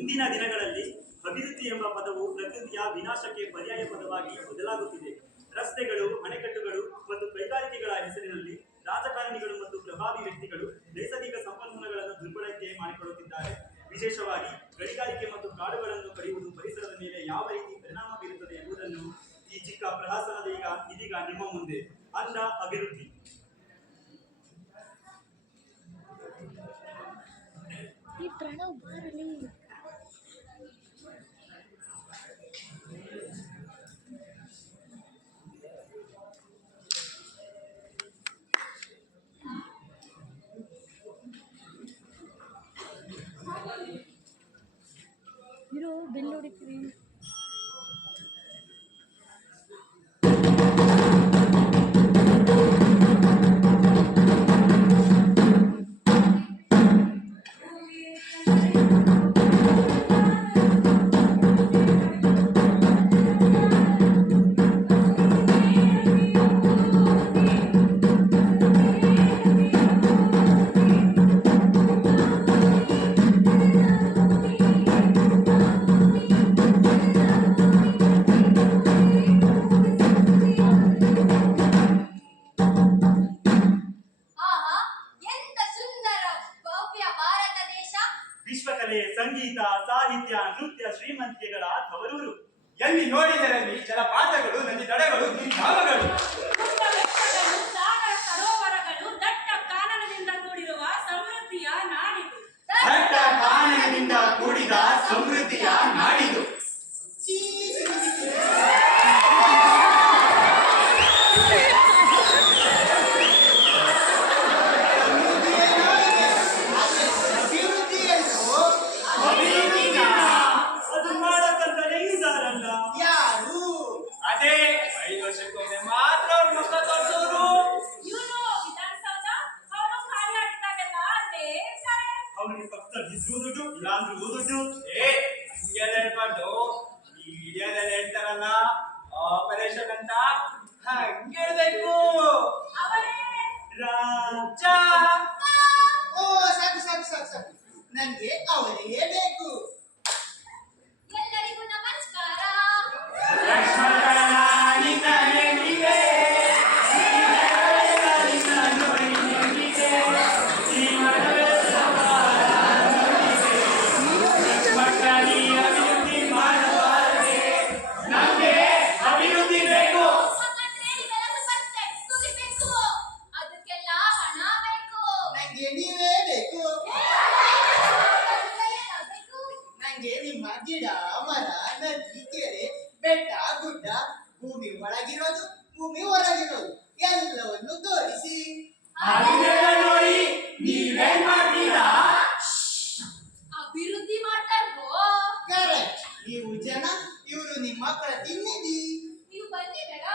ಇಂದಿನ ದಿನಗಳಲ್ಲಿ ಅಭಿವೃದ್ಧಿ ಎಂಬ ಪದವು ಪ್ರಕೃತಿಯ ವಿನಾಶಕ್ಕೆ ಪರ್ಯಾಯ ಪದವಾಗಿ ಬದಲಾಗುತ್ತಿದೆ. ರಸ್ತೆಗಳು, ಅಣೆಕಟ್ಟುಗಳು ಮತ್ತು ಕೈಗಾರಿಕೆಗಳ ಹೆಸರಿನಲ್ಲಿ ರಾಜಕಾರಣಿಗಳು ಮತ್ತು ಪ್ರಭಾವಿ ವ್ಯಕ್ತಿಗಳು ನೈಸರ್ಗಿಕ ಸಂಪನ್ಮೂಲಗಳನ್ನು ದುರ್ಬಳಕೆ ಮಾಡಿಕೊಳ್ಳುತ್ತಿದ್ದಾರೆ. ವಿಶೇಷವಾಗಿ ಗಣಿಗಾರಿಕೆ ಮತ್ತು ಕಾಡುಗಳನ್ನು ಕಡಿಯುವುದು ಪರಿಸರದ ಮೇಲೆ ಯಾವ ರೀತಿ ಪರಿಣಾಮ ಬೀರುತ್ತದೆ ಎಂಬುದನ್ನು ಈ ಚಿಕ್ಕ ಪ್ರಹಸನದ ಇದೀಗ ನಿಮ್ಮ ಮುಂದೆ. ಅಂದ ಅಭಿವೃದ್ಧಿ. ಈ ಪ್ರಣವ್ ಬಾರಲಿ. ಇರೋ ಬೆಲ್ ಹೊಡಿತೀವಿ. ವಿಶ್ವಕಲೆ, ಸಂಗೀತ, ಸಾಹಿತ್ಯ, ನೃತ್ಯ ಶ್ರೀಮಂತಿಕೆಗಳ ತವರೂರು. ಎಲ್ಲಿ ನೋಡಿದರಲ್ಲಿ ಜಲಪಾತಗಳು, ನದಿ ದಡಗಳು, ಧಾಮಗಳು, ಸಾಗರ ಸರೋವರಗಳು, ದಟ್ಟ ಕಾನನದಿಂದ ಕೂಡಿರುವ ಸಮೃದ್ಧಿಯ ನಾಡಿದು. ದಟ್ಟ ಕಾನನದಿಂದ ಕೂಡಿದ ಸಮೃದ್ಧಿಯ ನಾಡಿದು. ಹೇಳ್ತಾರಲ್ಲ ಆಪರೇಷನ್ ಅಂತ ಹಂಗೇಳ್ಬೇಕು. ರಾಜ ಓ ಸಾಕು ಸಾಕು ಸಾಕು ಸಾಕು, ನನ್ಗೆ ಅವರೇ ಬೇಕು. ಎಲ್ಲರಿಗೂ ನಮಸ್ಕಾರ. ಗಿಡ, ಮರ, ನದಿ, ಕೆರೆ, ಬೆಟ್ಟ, ಗುಡ್ಡ, ಭೂಮಿ ಒಳಗಿರೋದು, ಭೂಮಿ ಹೊರಗಿರೋದು ಎಲ್ಲವನ್ನು ತೋರಿಸಿ. ನೋಡಿ ನೀವೇನ್ ಮಾಡ್ತೀರಾ? ಅಭಿವೃದ್ಧಿ ಮಾಡ್ತಾರೋ? ಕರೆಕ್ಟ್. ನೀವು ಜನ, ಇವರು ನಿಮ್ಮ ಪ್ರತಿನಿಧಿ. ನೀವು ಬನ್ನಿ ಬೇಡ.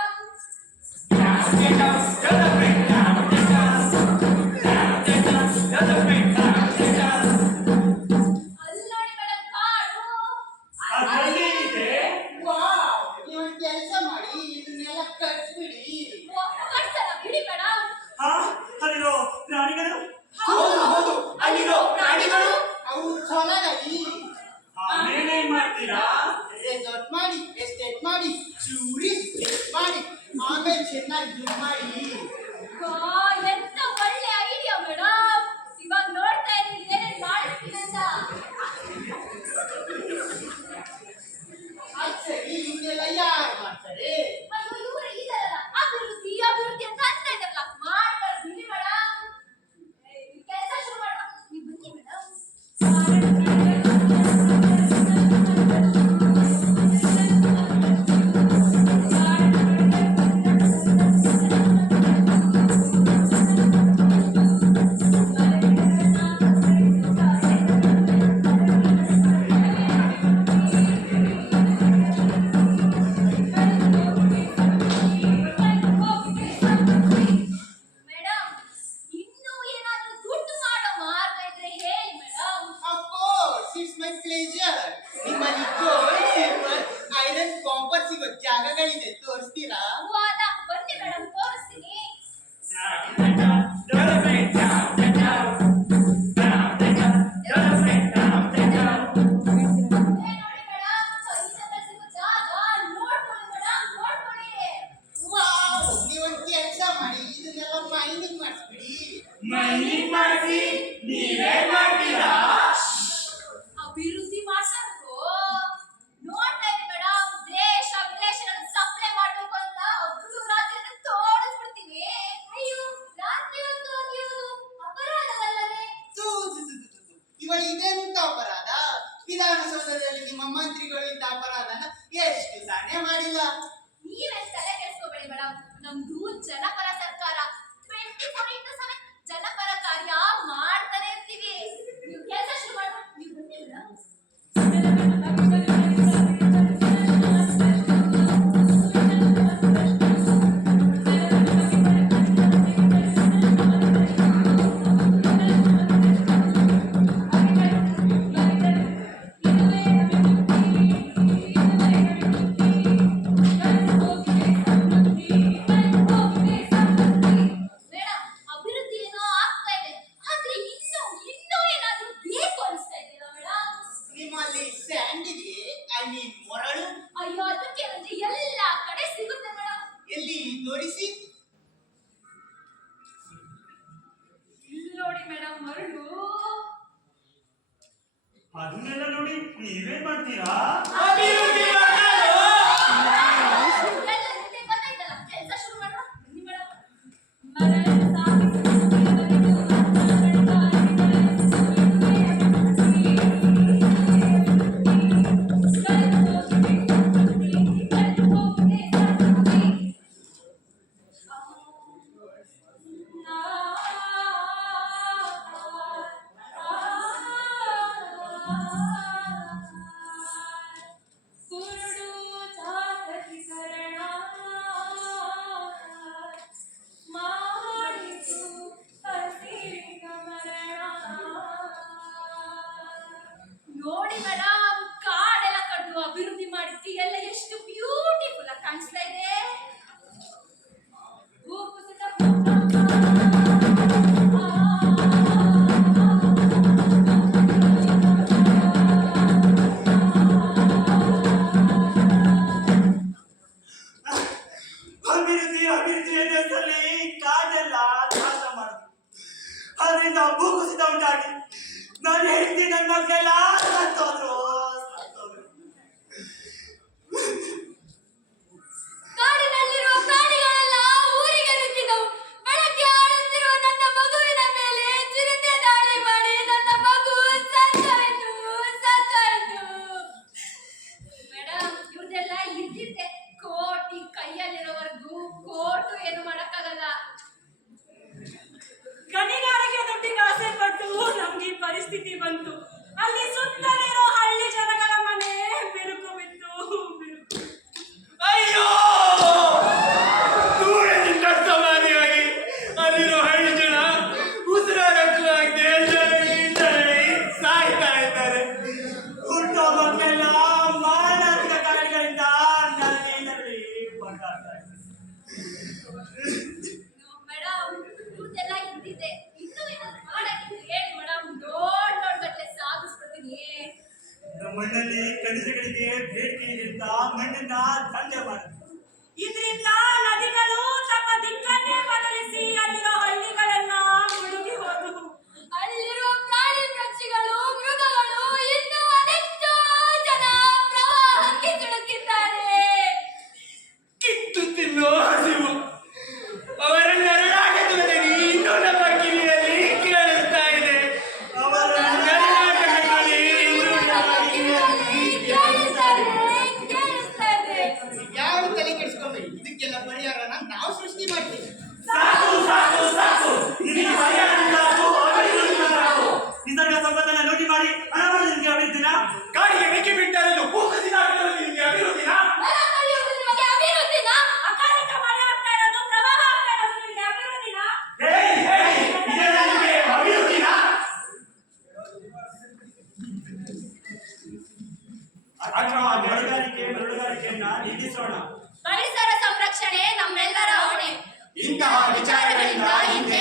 ರೆಸಾರ್ಟ್ ಮಾಡಿ, ಎಸ್ಟೇಟ್ ಮಾಡಿ, ಟೂರಿಸ್ಟ್ ಮಾಡಿ, ಆಮೇಲೆ ಚೆನ್ನಾಗಿ ಮಾಡಿ. ಎಂತ ಒಳ್ಳೆ ಐಡಿಯಾ ಮೇಡಮ್. ಇವಾಗ ನೋಡ್ತಾ ಇದ್ದೀನಿ ಏನೇನ್ ಮಾಡಿಸ್ತೀನಿ ಅಂತ. ಅದು ಸರಿ, ಇವನ್ನೆಲ್ಲ ಯಾರು ಮಾಡ್ತಾರೆ? ಅಯ್ಯೋ ಇವ್ರು ಇದಾರಲ್ಲ, ಅಭಿವೃದ್ಧಿ ಅಭಿವೃದ್ಧಿ ಅಂತ ಅಂತ ಇದಾರಲ್ಲ, ಮಾಡ್ತಾರೆ ಬಿಡಿ ಮೇಡಮ್. ಕೆಲಸ ಶುರು ಮಾಡೋಣ. ನೀವು ಬನ್ನಿ ಮೇಡಮ್. ಜಾಗಗಳಿದೆ, ತೋರಿಸ್ತೀರಾ? ಬನ್ನಿ ಮೇಡಮ್, ತೋರಿಸ್ತೀನಿ. ಅಪರಾಧ? ವಿಧಾನಸೌಧದಲ್ಲಿ ನಿಮ್ಮ ಮಂತ್ರಿಗಳು ಇಂಥ ಅಪರಾಧನ ಎಷ್ಟು ತಾನೇ ಮಾಡಿಲ್ಲ. ನೀವೇನ್ ತಲೆ ಕೆಡಿಸ್ಕೋಬೇಡಿ ಮೇಡಮ್, ನಮ್ದು ಜನಪರ ಸರ್ಕಾರ. 24/7 ಜನಪರ ಕಾರ್ಯ ಮಾಡ್ತಾನೆ ಇರ್ತೀವಿ. ನೀವು ಕೆಲಸ ಶುರು ಮಾಡಿ, ನೀವು ಬನ್ನಿ ಮೇಡಮ್. ಅದನ್ನೆಲ್ಲ ನೋಡಿ ನೀವೇನ್ ಮಾಡ್ತೀರಾ? ಅಭಿವೃದ್ಧಿ ಮಾಡೋದು. ಕೆಲಸ ಶುರು ಮಾಡೋಣ ಬನ್ನಿ ಮೇಡಮ್. ನೋಡಿ ಮೇಡಮ್, ಕಾಡೆಲ್ಲ ಕಡ್ದು ಅಭಿವೃದ್ಧಿ ಮಾಡಿದ್ವಿ ಎಲ್ಲ ಎಷ್ಟು ಬ್ಯೂಟಿಫುಲ್ ಆಗಿ ಕಾಣಿಸ್ತಾ ಇದೆ. ಅಭಿವೃದ್ಧಿ ಹೆಸರಲ್ಲಿ ಕಾಡೆಲ್ಲ ನಾಶ ಮಾಡುದು, ಅದರಿಂದ ಭೂಕುಸಿತ ಉಂಟಾಗಿ ನಾನು ಹೆಂಡತಿ ನನ್ನ ಮಕ್ಕಳೆಲ್ಲ ಸತ್ತೋದ್ರು. ಕಾಡಿನಲ್ಲಿರುವ ಪ್ರಾಣಿಗಳೆಲ್ಲ ಊರಿಗೆ ನುಗ್ಗಿದವು. ಬೆಳಗ್ಗೆ ಆಡುತ್ತಿರುವ ನನ್ನ ಮಗುವಿನ ಮೇಲೆ ಚಿರತೆ ದಾಳಿ ಮಾಡಿ ನನ್ನ ಮಗು ಸತ್ತೋಯ್ತು. ಮೇಡಮ್, ಇವ್ರದೆಲ್ಲ ಇದ್ದಿದ್ದೆ. ಕೋಟಿ ಕೈಯಲ್ಲಿರೋವರೆಗೂ ಕೋರ್ಟು ಏನು ಮಾಡಕ್ಕಾಗಲ್ಲ. ಗಣಿಗಾರಿಕೆ ದುಡ್ಡಿಗೆ ಆಸೆ ಪಟ್ಟು ನಮ್ಗೆ ಈ ಪರಿಸ್ಥಿತಿ ಬಂತು. ಅಲ್ಲಿ ಸುತ್ತಲಿರೋ ಹಳ್ಳಿ ಜನಗಳ ಮನೆ ಬಿರುಕು ಬಿತ್ತು. ಅಯ್ಯೋ, ಧೂಳಿನಿಂದ ಸಮಾಧಿಯಾಗಿ ಅಲ್ಲಿರೋ ಹಳ್ಳಿ ಜನ ಉಸಿರಾಡಕ್ಕೂ ಆಗದೆ ಸಾಯ್ತಾ ಇದ್ದಾರೆ. ಹುಟ್ಟೋ ಮಕ್ಕಳೆಲ್ಲ ಮಾನಸಿಕ ಕಾರಣಗಳಿಂದ ನದಿ ಬಂದಾಡ್ತಾ ಇದ್ದಾರೆ. ಮೇಡಮ್, ಇವ್ರದೆಲ್ಲ ಇದ್ದಿದ್ದೆ. ಇನ್ನೂ ಏನಾದ್ರು ಮಾಡಕ್ಕಿದ್ರೆ ಹೇಳಿ ಮೇಡಮ್, ದೊಡ್ಡ ಗಟ್ಟಲೆ ಸಾಗಿಸ್ಬಿಡ್ತೀನಿ. ಮಣ್ಣಲ್ಲಿ ಖನಿಜಗಳಿಗೆ ಬೇಡಿಕೆ ಇದೆ ಅಂತ ಮಣ್ಣನ್ನ ದಂಧೆ ಮಾಡುದು. ಇದರಿಂದ ನದಿಗಳು ತಮ್ಮ ದಿಕ್ಕನ್ನೇ ಬದಲಿಸಿ ಅಲ್ಲಿರೋ ಹಳ್ಳಿಗಳೆಲ್ಲ ಮುಳುಗಿ ಹೋದವು. ಅಲ್ಲಿರುವ ಪ್ರಾಣಿ ಪಕ್ಷಿಗಳು ಮೃಗಗಳು ಇನ್ನೂ ಅದೆಷ್ಟೋ ಜನ ಪ್ರವಾಹಕ್ಕೆ ಸಿಲುಕಿದ್ದಾರೆ. ಕಿತ್ತು ತಿನ್ನೋ ಹಸಿವು ಅವರೆಲ್ಲರಾಗದಲ್ಲಿ ಇನ್ನೂ ನಮ್ಮ ಕಿವಿಯಲ್ಲಿ ಕೇಳಿಸ್ತಾ ಇದೆ. ಅವರ ಕರ್ನಾಟಕದಲ್ಲಿ ಇನ್ನೂ ನಮ್ಮ ಕಿವಿಯಲ್ಲಿ ಕೇಳಿಸ್ತಾ ಇದೆ. ಯಾರು ತಲೆ ಕೆಡಿಸ್ಕೊಬೇಡಿ, ಇದಕ್ಕೆಲ್ಲ ಪರಿಹಾರನ ನಾವು ಸೃಷ್ಟಿ ಮಾಡ್ತೀವಿ. ಸಾಕು ಸಾಕು ಸಾಕು, ಇದಕ್ಕೆ ಪರಿಹಾರ ಸಾಕು, ಅಭಿವೃದ್ಧಿ ಸಾಕು. ನಿಸರ್ಗ ಸಂಪತ್ತನ್ನ ಲೂಟಿ ಮಾಡಿ ಹಣ ಮಾಡಿ ನಿಮ್ಗೆ ಅಭಿವೃದ್ಧಿನ? ಕಾಡಿಗೆ ಬೆಂಕಿ ಬಿಟ್ಟರೆಂದು ಭೂಕುಸಿತ ಆಗಿರೋದು ನಿಮಗೆ ಅಭಿವೃದ್ಧಿನ? ಮರದಲ್ಲಿ ಇರೋದು ನಿಮಗೆ ಅಭಿವೃದ್ಧಿನ? ಅಕಾಲಿಕ ಮಳೆ ಆಗ್ತಾ ಇರೋದು, ಪ್ರವಾಹ ಆಗ್ತಾ ಇರೋದು ನಿಮ್ಗೆ ಅಭಿವೃದ್ಧಿನ? ಹೇಳಿ ಹೇಳಿ, ಇದೆಲ್ಲ ನಿಮ್ಗೆ ಅಭಿವೃದ್ಧಿನ? ಅಕ್ರಮ ಗಣಿಗಾರಿಕೆಯನ್ನ ನಿಲ್ಲಿಸೋಣ. ಪರಿಸರ ಸಂರಕ್ಷಣೆ ನಮ್ಮೆಲ್ಲರ ಹೊಣೆ. ಇಂತಹ ವಿಚಾರಗಳಿಂದ ಹಿಂದೆ